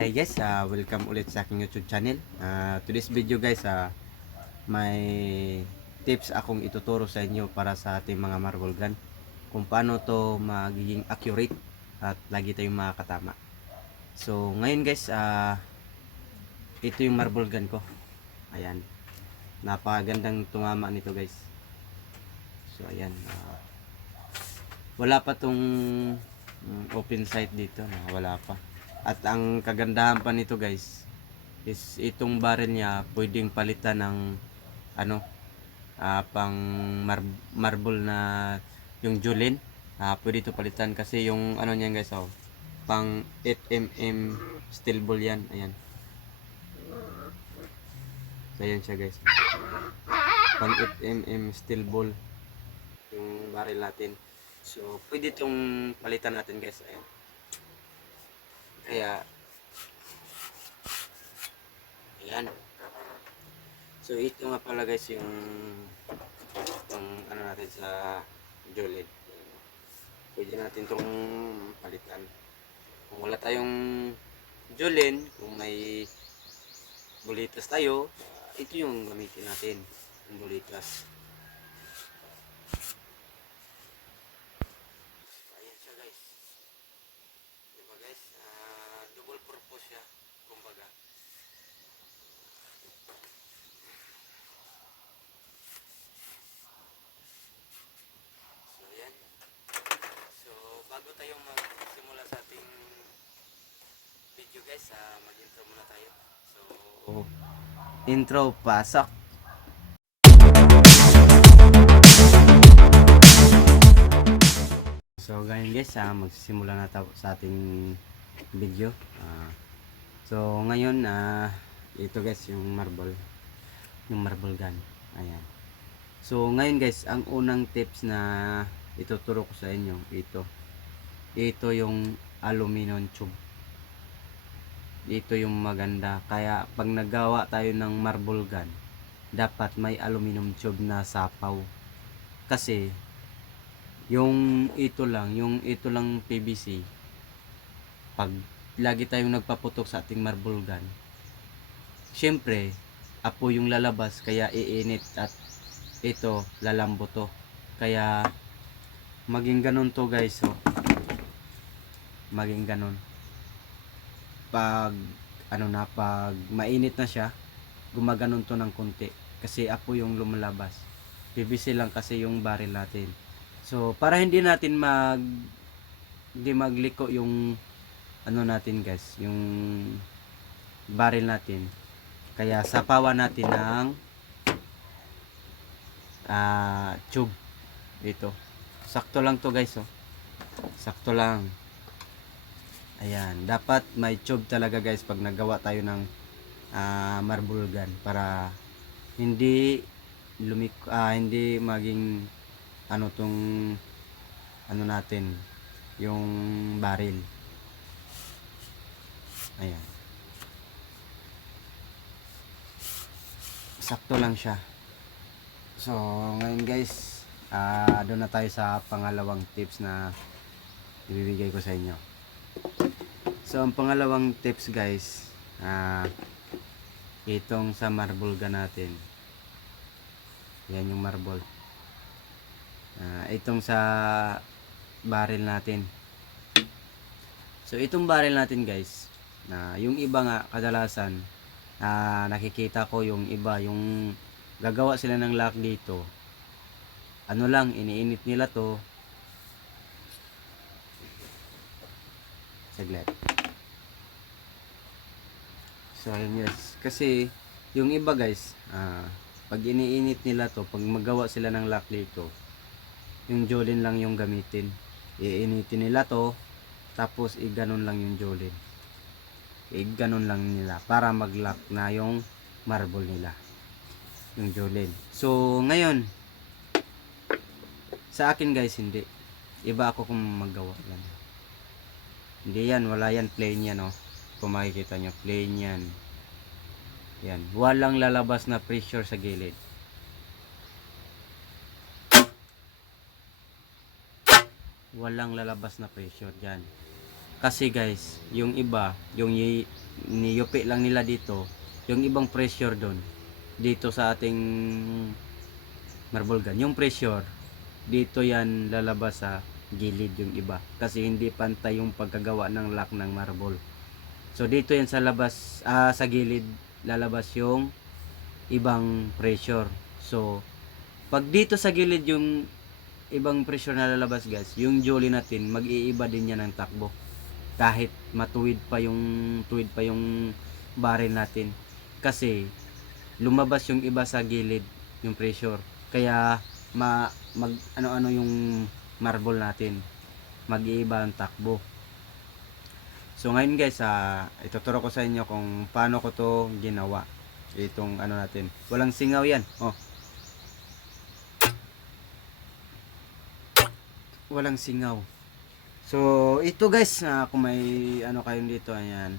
Hey guys, welcome ulit sa aking YouTube channel. Today's video guys, may tips akong ituturo sa inyo para sa ating mga marble gun. Kung paano to magiging accurate at lagi tayong makakatama. So ngayon guys, ito yung marble gun ko. Ayan, napakagandang tumama nito guys. So ayan, wala pa tong open sight dito, wala pa. At ang kagandahan pa nito guys is itong barrel niya pwedeng palitan ng ano, pang marble na yung Julin. Pwede ito palitan kasi yung ano niyan guys, pang 8mm steel ball yan. Ayan, so ayan siya guys, pang 8mm steel ball yung barrel natin. So pwede itong palitan natin guys. Ayan, kaya ayan. So ito nga pala guys yung ano natin sa Jolid. Pwede natin itong palitan. Kung wala tayong Jolin, kung may bulitas tayo, ito yung gamitin natin, yung bulitas. Ayan siya guys. Diba guys? Double purpose siya, kumbaga. So ayan. So bago tayo magsimula sa ating video guys, mag-intro muna tayo. So intro, pasok. So ganyan guys, magsisimula na tayo sa ating video. So ngayon, ito guys yung marble gun. Ayan. So ngayon guys, ang unang tips na ituturo ko sa inyo, ito yung aluminum tube. Ito yung maganda, kaya pag nagawa tayo ng marble gun, dapat may aluminum tube na sapaw. Kasi yung ito lang PVC, pag lagi tayong nagpaputok sa ating marble gun, syempre apo yung lalabas, kaya iinit at ito lalambot to. Kaya maging ganun to guys. So maging ganun pag pag mainit na siya, gumaganon to ng konti kasi apo yung lumalabas. PVC lang kasi yung barrel natin. So para hindi magliko yung ano natin guys, yung barrel natin, kaya sapawan natin ng tube. Ito sakto lang to guys, sakto lang. Ayan, dapat may tube talaga guys pag nagawa tayo ng marble gun, para hindi hindi maging tong natin yung barrel. Ayan, sakto lang siya. So ngayon guys, doon na tayo sa pangalawang tips na ibibigay ko sa inyo. So ang pangalawang tips guys, itong sa marble gun natin. Yan yung marble. Itong sa barrel natin. So itong barrel natin guys, yung iba nga kadalasan, nakikita ko yung iba, yung gagawa sila ng lock dito, ano lang, iniinit nila to. Saglit. So ayun guys, kasi yung iba guys, pag iniinit nila to, pag magawa sila ng lock dito, yung Jolin lang yung gamitin. Iinitin nila to, tapos iganon lang yung Jolin. Iganon lang nila para mag-lock na yung marble nila, yung Jolin. So ngayon, sa akin guys, hindi. Iba ako kung maggawa yan. Hindi yan, wala yan, plain yan kung makikita nyo, plain yan. Yan, walang lalabas na pressure sa gilid. Walang lalabas na pressure dyan. Kasi guys, yung iba, yung niyupi lang nila dito, yung ibang pressure doon, dito sa ating marble gun, yung pressure, dito yan lalabas sa gilid yung iba. Kasi hindi pantay yung pagkagawa ng lock ng marble. So dito yan sa labas, sa gilid, lalabas yung ibang pressure. So, pag dito sa gilid yung ibang pressure na lalabas guys, yung jolly natin, mag-iiba din yan ng takbo. Kahit tuwid pa yung barrel natin. Kasi, lumabas yung iba sa gilid, yung pressure. Kaya, mag ano-ano yung marble natin. Mag-iiba ang takbo. So ngayon guys, ituturo ko sa inyo kung paano ko to ginawa. Itong ano natin. Walang singaw yan. Oh. Walang singaw. So ito guys, kung may ano kayo dito, ayan.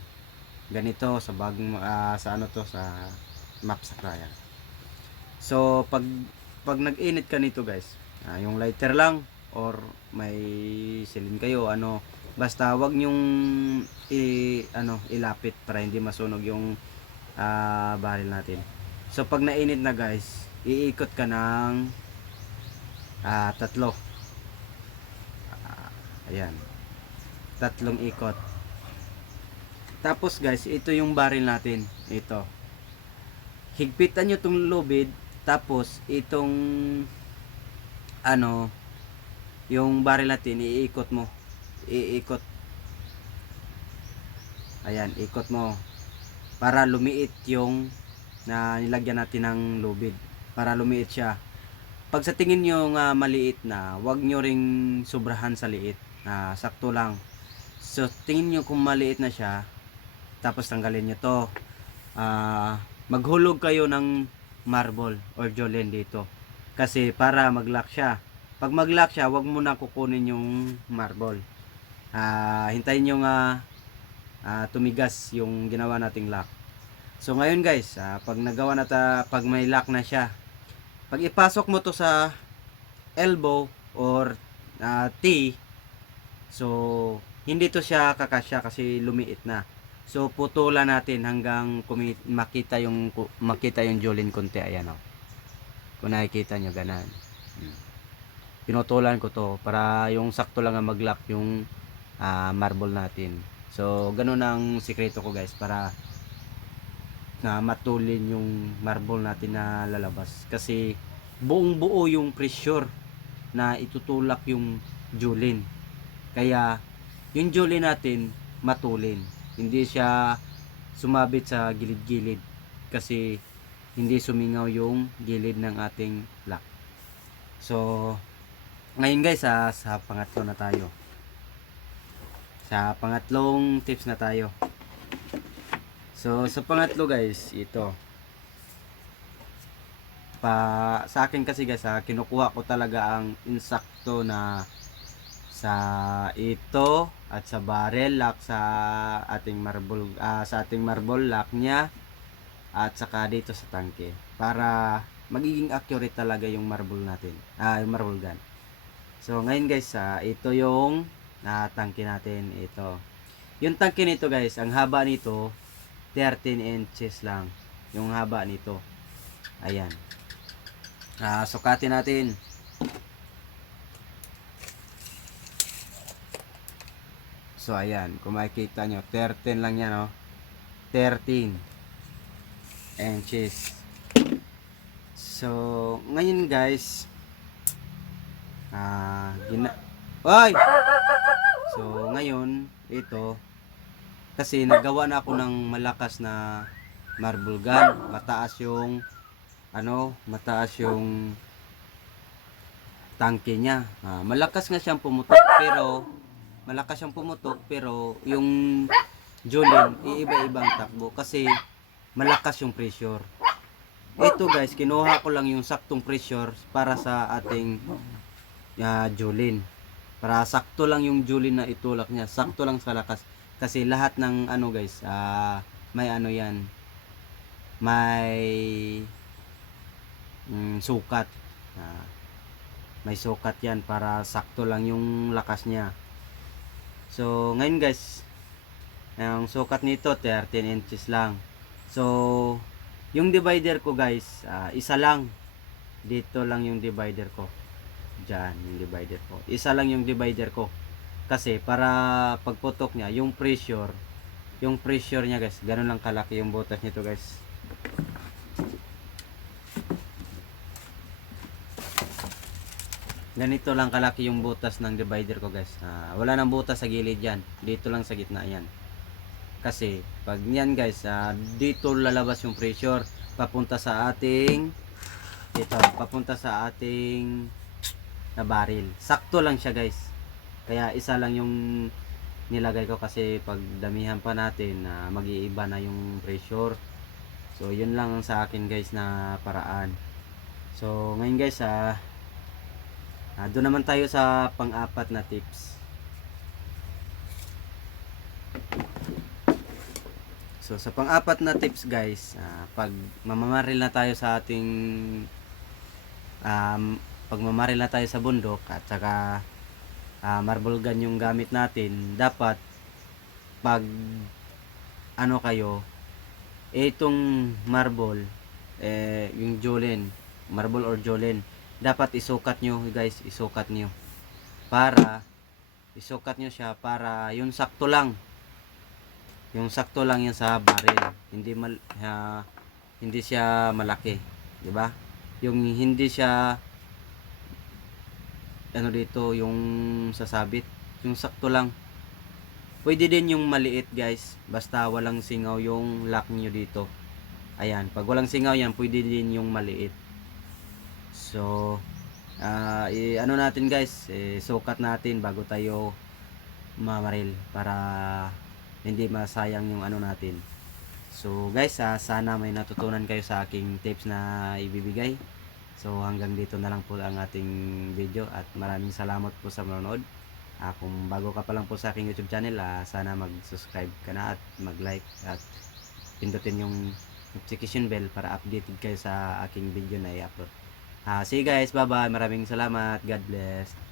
Ganito sa bagong sa ano to sa map sa Ryan. So pag nag-init ka nito guys, yung lighter lang or may silin kayo, ano, basta wag nyong ilapit para hindi masunog yung barrel natin. So pag nainit na guys, iikot ka ng tatlo. Ayan. Tatlong ikot. Tapos guys, ito yung barrel natin. Ito. Higpitan nyo itong lubid. Tapos itong ano, yung barrel natin, iikot mo. Iikot. Ayan, ikot mo. Para lumiit yung na nilagyan natin ng lubid. Para lumiit siya. Pag sa tingin nyo nga maliit na, wag nyo ring sobrahan sa liit. Sakto lang. So, tingin nyo kung maliit na siya, tapos tanggalin nyo to. Maghulog kayo ng marble or jolene dito. Kasi para mag-lock siya. Pag mag-lock siya, wag mo na kukunin yung marble. Hintayin nyo nga tumigas yung ginawa nating lock. So ngayon guys, pag nagawa na pag may lock na siya, pag ipasok mo to sa elbow or T, so hindi to siya kakasya kasi lumiit na. So putulan natin hanggang makita yung jolene konti. Ayan o. Kung nakikita nyo, ganan. Pinutulan ko to para yung sakto lang mag-lock yung marble natin. So ganun ang sikreto ko guys, para matulin yung marble natin na lalabas. Kasi buong buo yung pressure na itutulak yung jolene. Kaya yung jolene natin matulin. Hindi siya sumabit sa gilid-gilid. Kasi hindi sumingaw yung gilid ng ating lock. So ngayon guys, sa pangatlo na tayo. Sa pangatlong tips na tayo. So sa pangatlo guys, ito. Sa akin kasi guys, kinukuha ko talaga ang insakto na sa ito at sa barrel lock sa ating marble lock niya at saka dito sa tangke, para magiging accurate talaga yung marble natin, yung marble gun. So ngayon guys, ito yung tangke natin. Ito yung tangke nito guys, ang haba nito 13 inches lang yung haba nito. Ayan. Sukatin natin. So ayan, kung makikita nyo, 13 lang yan, 13 inches. So ngayon guys, Oy! So ngayon, ito, kasi nagawa na ako ng malakas na marble gun. Mataas yung tangke niya. Malakas siyang pumutok, pero yung jolene, iiba-ibang takbo kasi malakas yung pressure. Ito guys, kinuha ko lang yung saktong pressure para sa ating jolene. Para sakto lang yung jolene na itulak niya, sakto lang sa lakas. Kasi lahat ng guys, may yan, may sukat. May sukat yan para sakto lang yung lakas niya. So ngayon guys, ang sukat nito 13 inches lang. So yung divider ko guys, isa lang. Dito lang yung divider ko. Diyan yung divider ko. Isa lang yung divider ko. Kasi para pagputok niya, yung pressure niya guys, ganun lang kalaki yung butas nito guys. Ganito lang kalaki yung butas ng divider ko guys. Wala nang butas sa gilid yan. Dito lang sa gitna yan. Kasi pag yan guys, dito lalabas yung pressure papunta sa ating na baril. Sakto lang siya guys. Kaya isa lang yung nilagay ko kasi pag damihan pa natin mag-iiba na yung pressure. So yun lang ang sa akin guys na paraan. So ngayon guys, doon naman tayo sa pang-apat na tips. So sa pang-apat na tips guys, pag mamamaril na tayo sa ating pagmamaril na tayo sa bundok at saka marble gun yung gamit natin, dapat pag ano kayo, itong marble, yung jolene, marble or jolene, dapat isukat nyo guys, isukat nyo siya para yung sakto lang yan sa baril, hindi siya malaki, di ba? Yung hindi siya ano dito yung sasabit, yung sakto lang. Pwede din yung maliit guys, basta walang singaw yung lock nyo dito. Ayan, pag walang singaw yan, pwede din yung maliit. So ano natin guys, sukat natin bago tayo mamaril para hindi masayang yung ano natin. So guys, sana may natutunan kayo sa aking tips na ibibigay. So hanggang dito na lang po ang ating video at maraming salamat po sa manonood. Kung bago ka pa lang po sa aking YouTube channel, sana mag-subscribe ka na at mag-like at pindutin yung notification bell para updated kayo sa aking video na i-upload. See you guys, bye bye, maraming salamat, God bless.